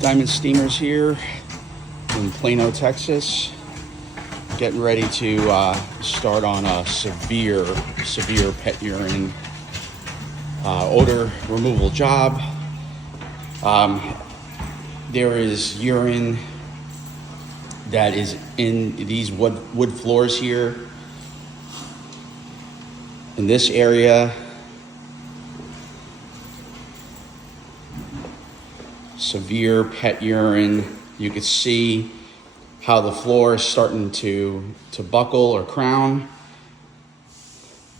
Diamond Steemers here in Plano, Texas. Getting ready to start on a severe pet urine odor removal job. There is urine that is in these wood floors here. In this area, severe pet urine. You can see how the floor is starting to buckle or crown,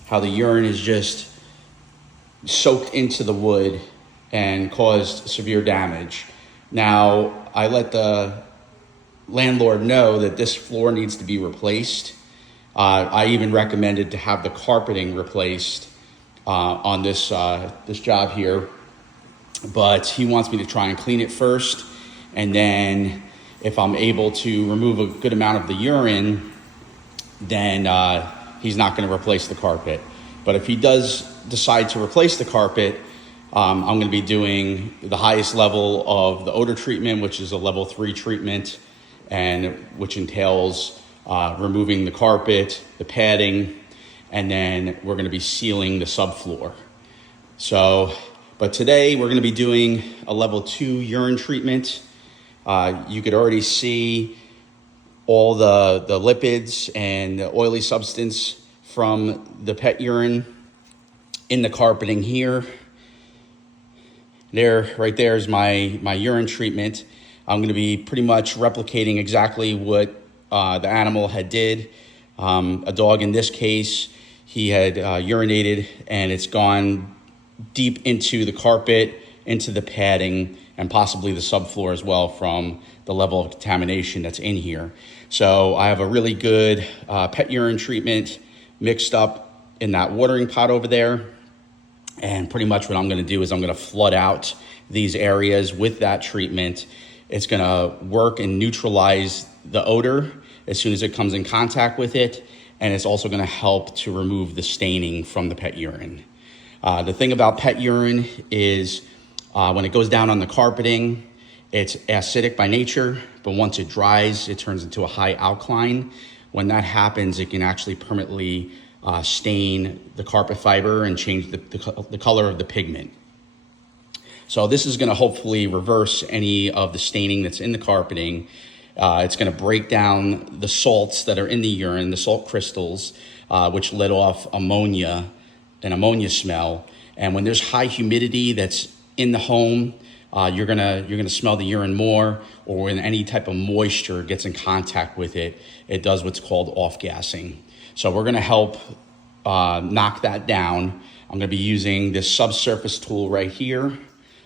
how the urine is just soaked into the wood and caused severe damage. Now, I let the landlord know that this floor needs to be replaced. I even recommended to have the carpeting replaced on this job here, but he wants me to try and clean it first, and then if I'm able to remove a good amount of the urine, then he's not going to replace the carpet. But if he does decide to replace the carpet, I'm going to be doing the highest level of the odor treatment, which is a level 3 treatment, and which entails removing the carpet, the padding, and then we're going to be sealing the subfloor. So, but today we're going to be doing a level 2 urine treatment. You could already see all the lipids and the oily substance from the pet urine in the carpeting here. Right there is my urine treatment. I'm going to be pretty much replicating exactly what the animal had did. A dog in this case, he had urinated and it's gone deep into the carpet, into the padding, and possibly the subfloor as well from the level of contamination that's in here. So I have a really good pet urine treatment mixed up in that watering pot over there. And pretty much what I'm gonna do is I'm gonna flood out these areas with that treatment. It's gonna work and neutralize the odor as soon as it comes in contact with it. And it's also gonna help to remove the staining from the pet urine. The thing about pet urine is when it goes down on the carpeting, it's acidic by nature, but once it dries, it turns into a high alkaline. When that happens, it can actually permanently stain the carpet fiber and change the color of the pigment. So this is going to hopefully reverse any of the staining that's in the carpeting. It's going to break down the salts that are in the urine, the salt crystals, which let off ammonia, an ammonia smell. And when there's high humidity that's in the home, you're gonna smell the urine more, or when any type of moisture gets in contact with it, it does what's called off-gassing. So we're gonna help knock that down. I'm gonna be using this subsurface tool right here,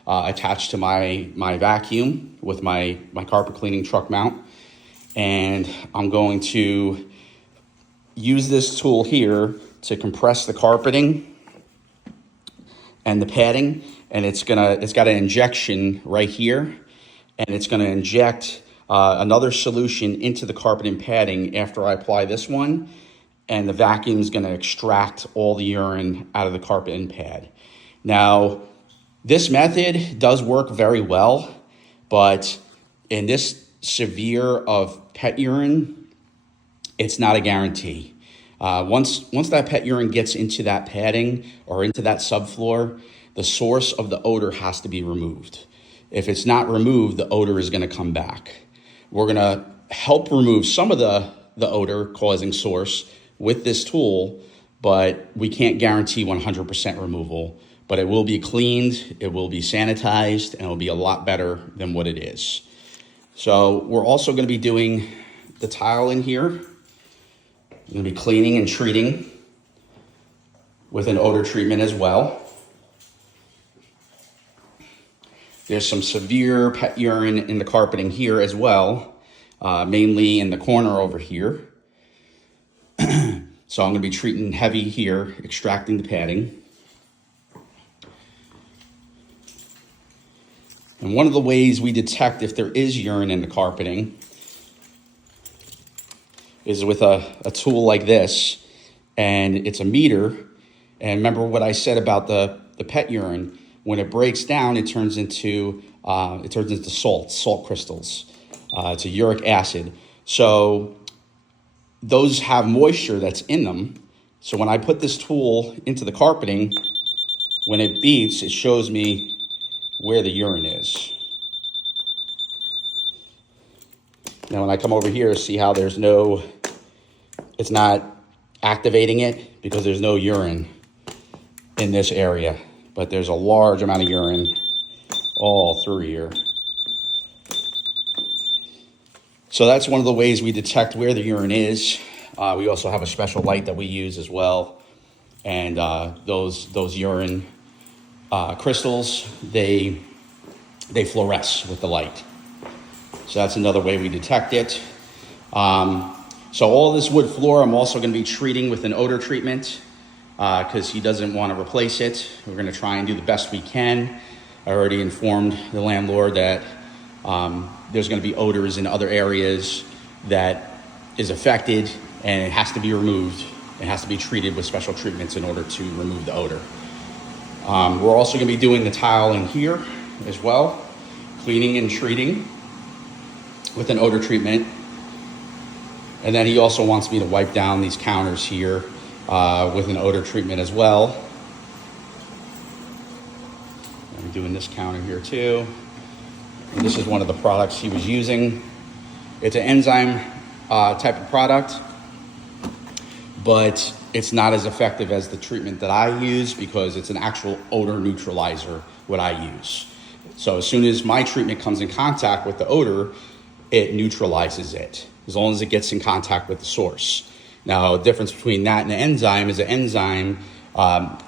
attached to my vacuum with my carpet cleaning truck mount. And I'm going to use this tool here to compress the carpeting and the padding. And it's got an injection right here, and it's gonna inject another solution into the carpet and padding after I apply this one, and the vacuum is gonna extract all the urine out of the carpet and pad. Now, this method does work very well, but in this severe of pet urine, it's not a guarantee. Once that pet urine gets into that padding or into that subfloor, the source of the odor has to be removed. If it's not removed, the odor is gonna come back. We're gonna help remove some of the odor causing source with this tool, but we can't guarantee 100% removal. But it will be cleaned, it will be sanitized, and it will be a lot better than what it is. So we're also gonna be doing the tile in here. I'm gonna be cleaning and treating with an odor treatment as well. There's some severe pet urine in the carpeting here as well, mainly in the corner over here. So I'm gonna be treating heavy here, extracting the padding. And one of the ways we detect if there is urine in the carpeting is with a tool like this, and it's a meter. And remember what I said about the pet urine. When it breaks down, it turns into salt crystals. It's a uric acid. So those have moisture that's in them. So when I put this tool into the carpeting, when it beats, it shows me where the urine is. Now when I come over here, see how it's not activating it because there's no urine in this area, but there's a large amount of urine all through here. So that's one of the ways we detect where the urine is. We also have a special light that we use as well. And those urine crystals, they fluoresce with the light. So that's another way we detect it. So all this wood floor, I'm also going to be treating with an odor treatment because he doesn't want to replace it. We're going to try and do the best we can. I already informed the landlord that there's going to be odors in other areas that is affected, and it has to be removed. It has to be treated with special treatments in order to remove the odor. We're also going to be doing the tile in here as well, cleaning and treating with an odor treatment. And then he also wants me to wipe down these counters here with an odor treatment as well. I'm doing this counter here too. And this is one of the products he was using. It's an enzyme type of product, but it's not as effective as the treatment that I use because it's an actual odor neutralizer, what I use. So as soon as my treatment comes in contact with the odor, it neutralizes it, as long as it gets in contact with the source. Now, the difference between that and the enzyme is the enzyme,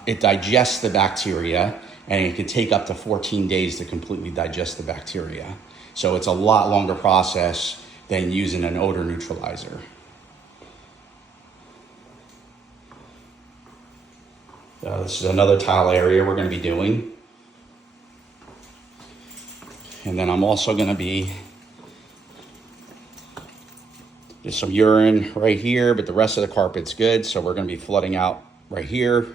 it digests the bacteria, and it can take up to 14 days to completely digest the bacteria. So it's a lot longer process than using an odor neutralizer. This is another tile area we're going to be doing. And then I'm also going to be, there's some urine right here, but the rest of the carpet's good. So we're going to be flooding out right here.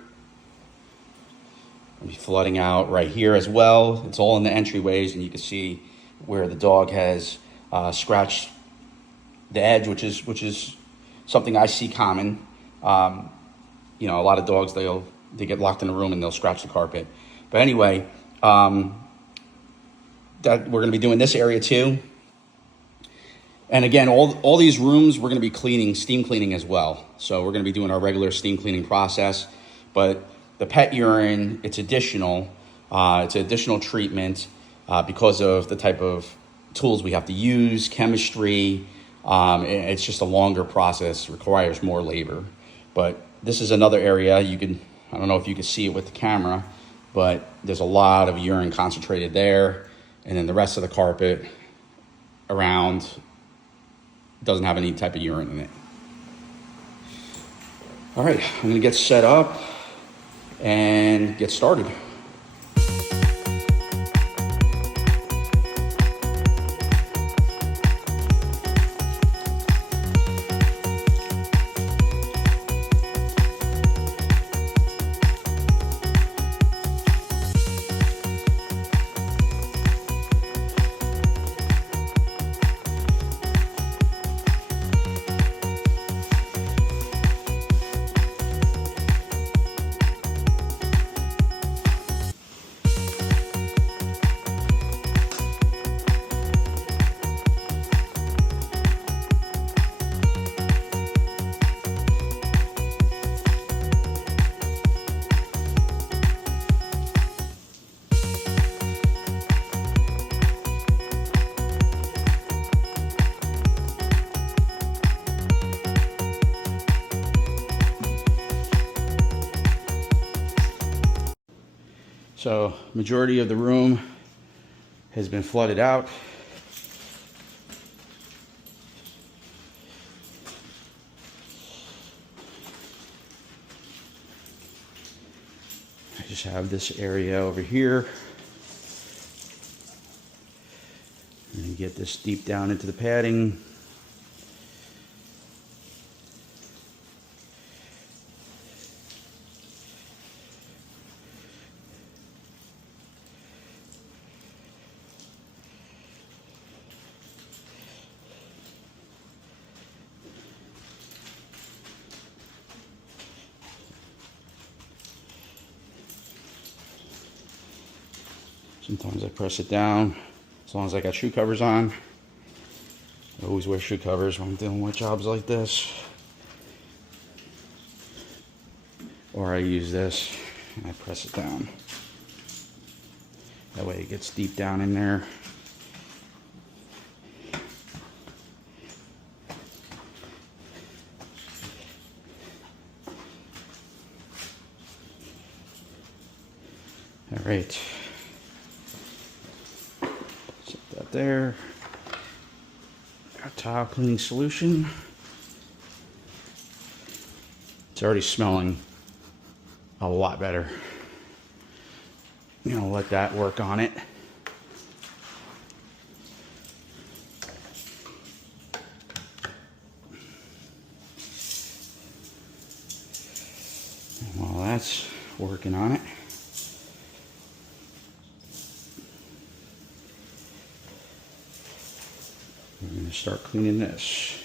We'll be flooding out right here as well. It's all in the entryways, and you can see where the dog has scratched the edge, which is something I see common. A lot of dogs, they get locked in a room and they'll scratch the carpet. But anyway, that we're going to be doing this area too. And again, all these rooms we're going to be cleaning, steam cleaning as well. So we're going to be doing our regular steam cleaning process. But the pet urine, it's additional. It's an additional treatment because of the type of tools we have to use, chemistry. It's just a longer process, requires more labor. But this is another area I don't know if you can see it with the camera, but there's a lot of urine concentrated there. And then the rest of the carpet around doesn't have any type of urine in it. All right, I'm gonna get set up and get started. So majority of the room has been flooded out. I just have this area over here. And get this deep down into the padding. Sometimes I press it down as long as I got shoe covers on. I always wear shoe covers when I'm dealing with jobs like this. Or I use this and I press it down. That way it gets deep down in there. All right. Set that there. Got tile cleaning solution. It's already smelling a lot better. You know, let that work on it. And while that's working on it, we're going to start cleaning this.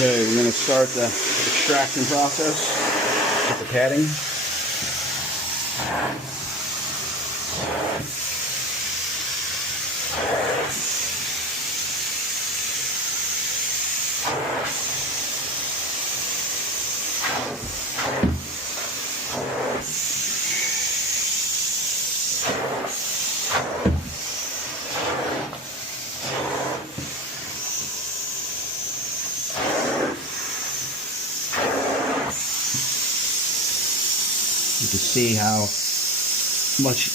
Okay, we're going to start the extraction process with the padding. You can see how much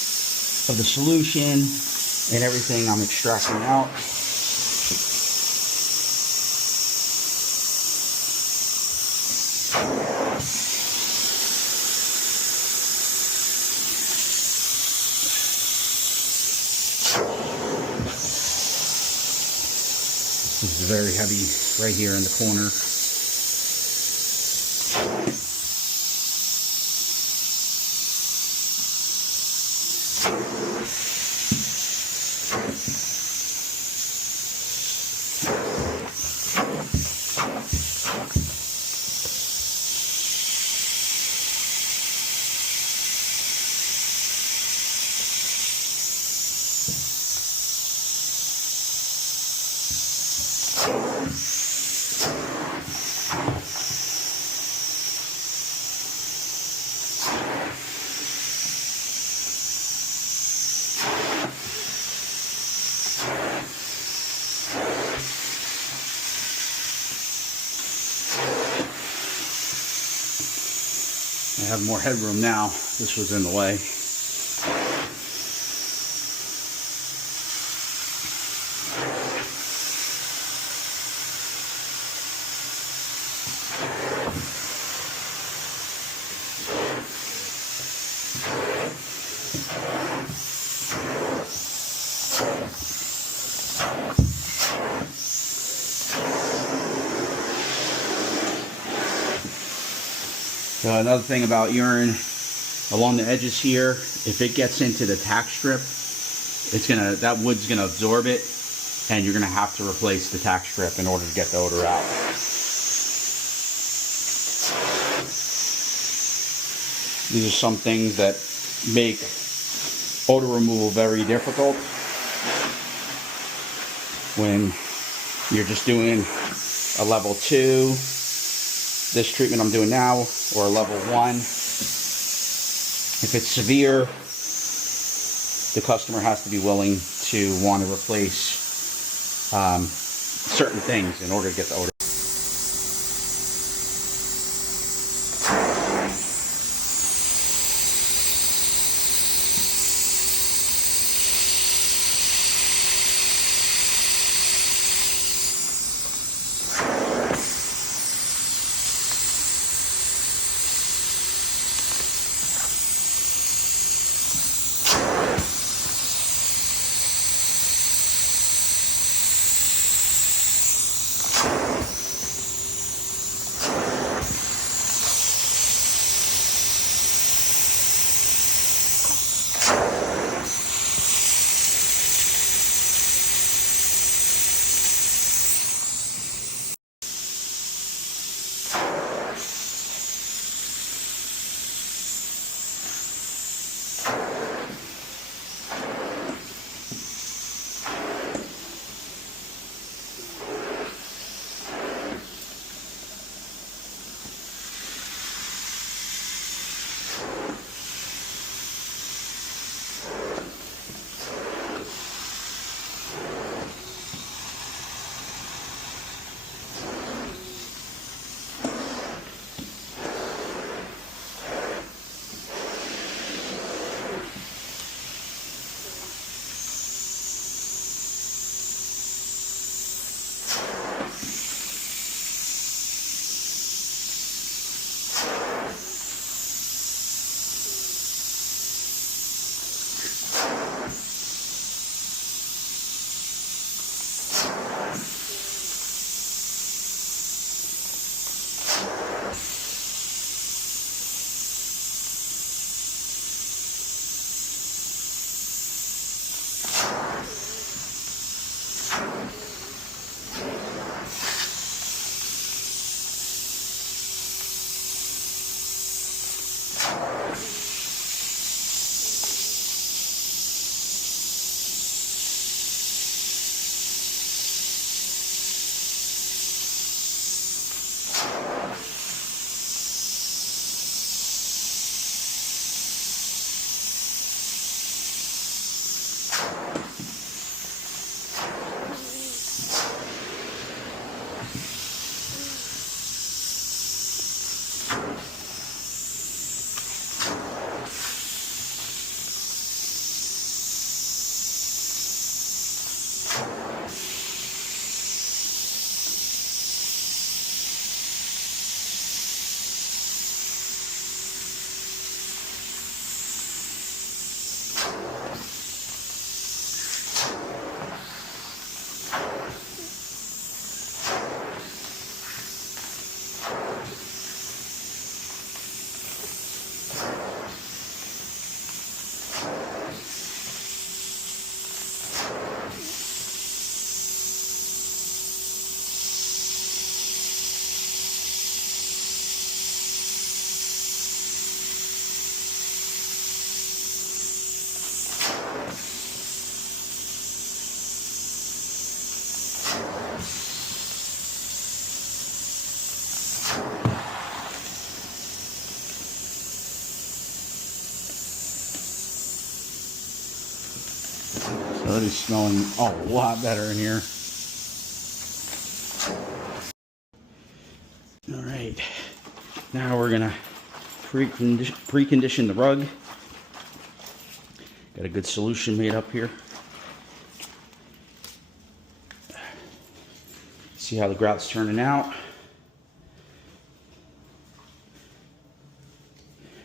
of the solution and everything I'm extracting out. This is very heavy right here in the corner. I have more headroom now. This was in the way. So another thing about urine, along the edges here, if it gets into the tack strip, that wood's gonna absorb it, and you're gonna have to replace the tack strip in order to get the odor out. These are some things that make odor removal very difficult when you're just doing a level 2. This treatment I'm doing now, or a level 1. If it's severe, the customer has to be willing to want to replace certain things in order to get the odor. Already smelling a lot better in here. All right, now we're gonna precondition the rug. Got a good solution made up here. See how the grout's turning out.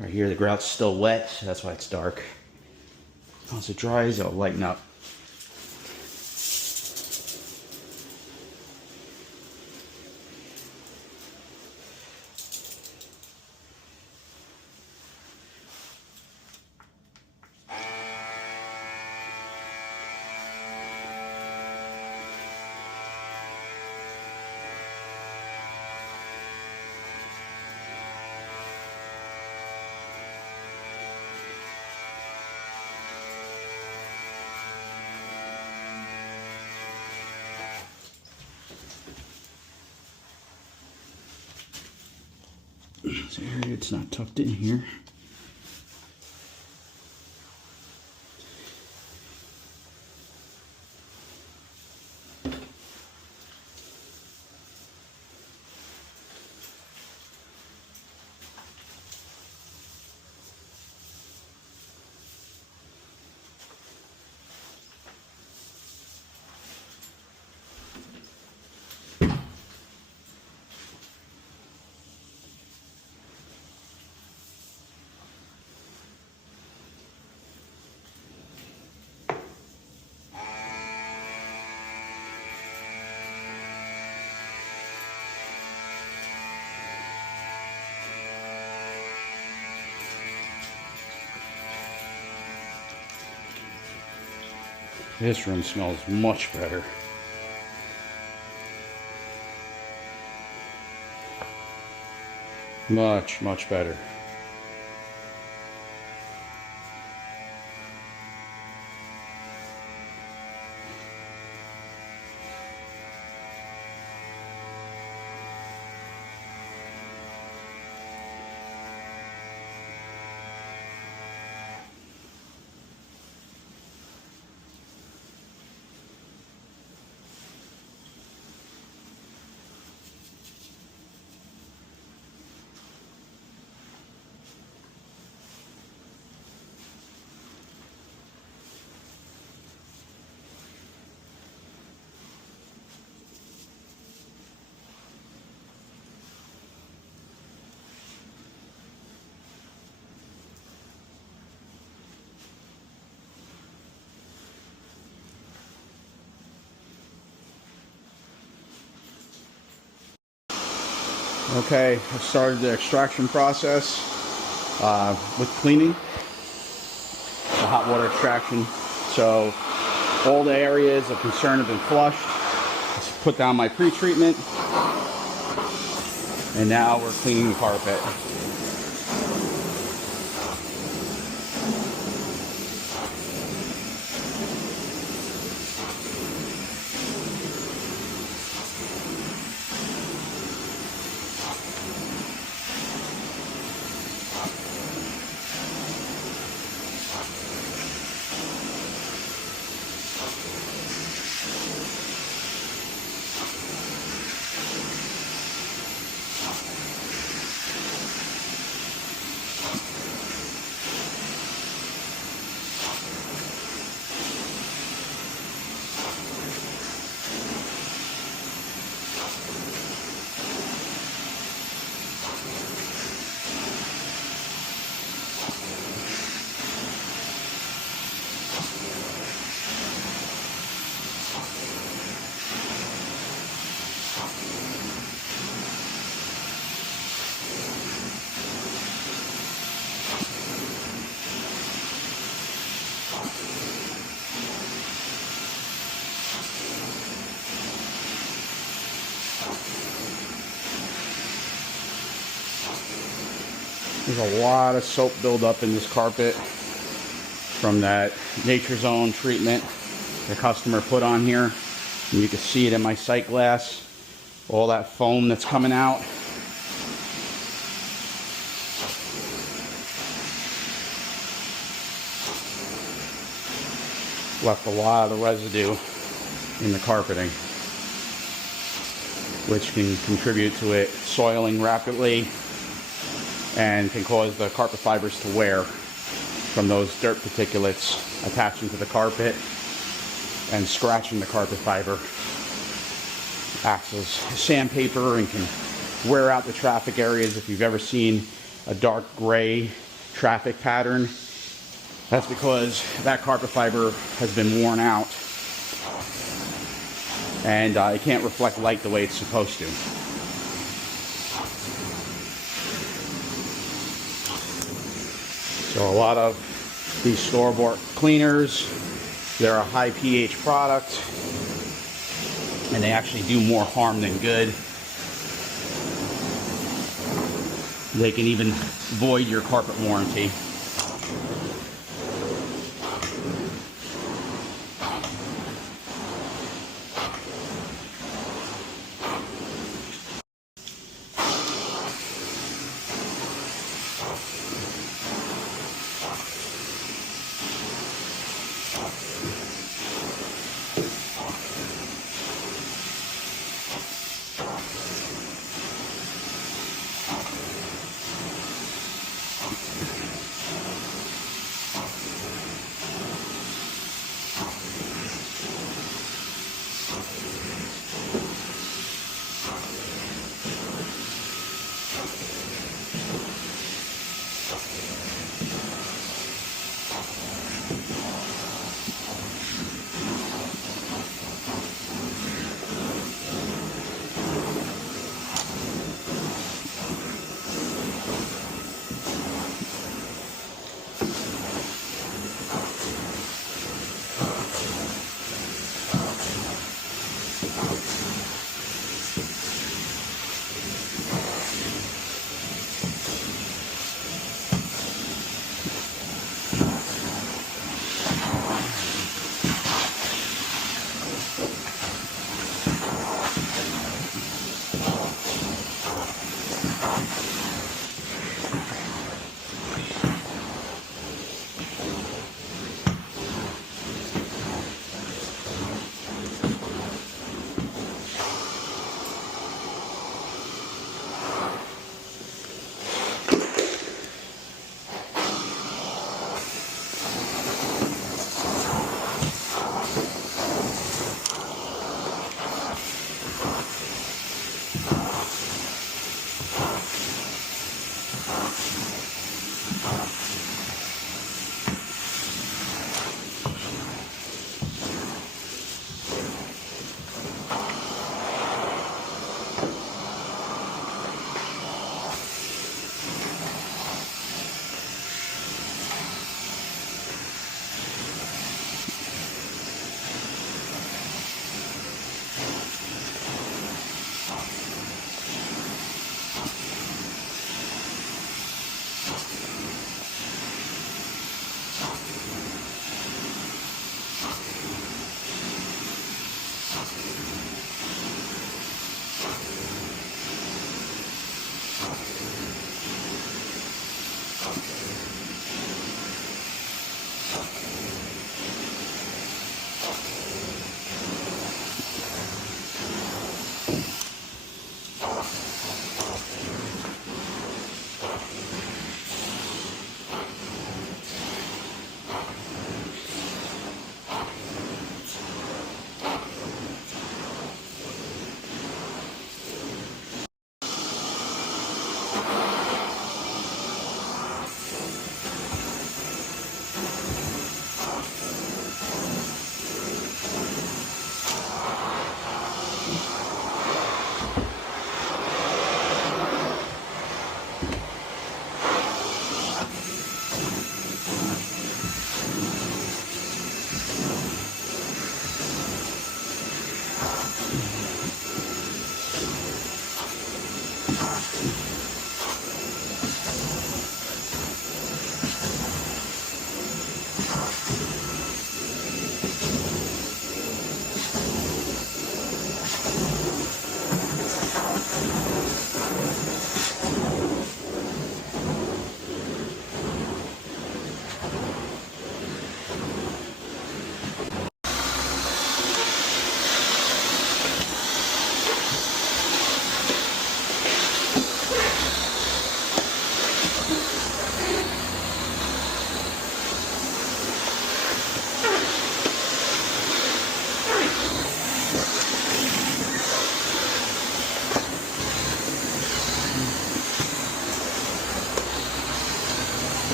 Right here, the grout's still wet, so that's why it's dark. Once it dries, it'll lighten up. This area, it's not tucked in here. This room smells much better. Much, much better. Okay, I started the extraction process with cleaning, the hot water extraction. So all the areas of concern have been flushed. Just put down my pre-treatment, and now we're cleaning the carpet. There's a lot of soap buildup in this carpet from that Nature Zone treatment the customer put on here. And you can see it in my sight glass, all that foam that's coming out. left a lot of residue in the carpeting, which can contribute to it soiling rapidly and can cause the carpet fibers to wear from those dirt particulates attaching to the carpet and scratching the carpet fiber. Acts as sandpaper and can wear out the traffic areas. If you've ever seen a dark gray traffic pattern, that's because that carpet fiber has been worn out and it can't reflect light the way it's supposed to. So a lot of these store-bought cleaners, they're a high pH product and they actually do more harm than good. They can even void your carpet warranty.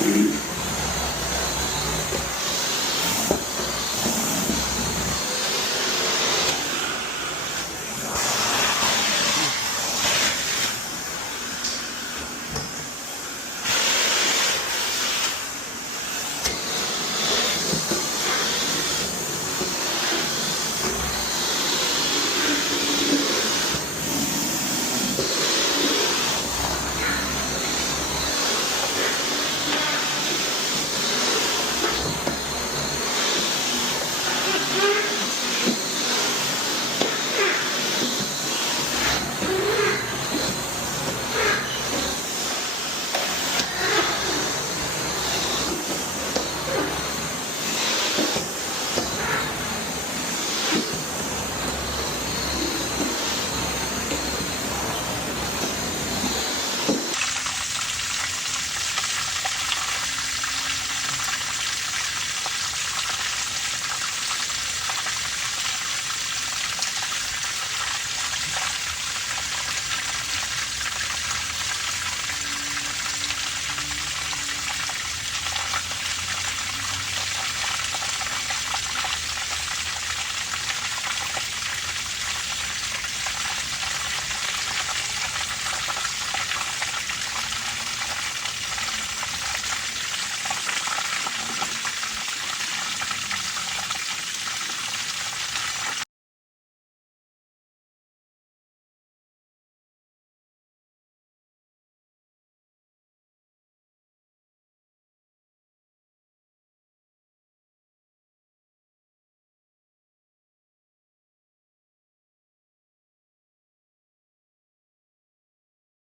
Mm-hmm.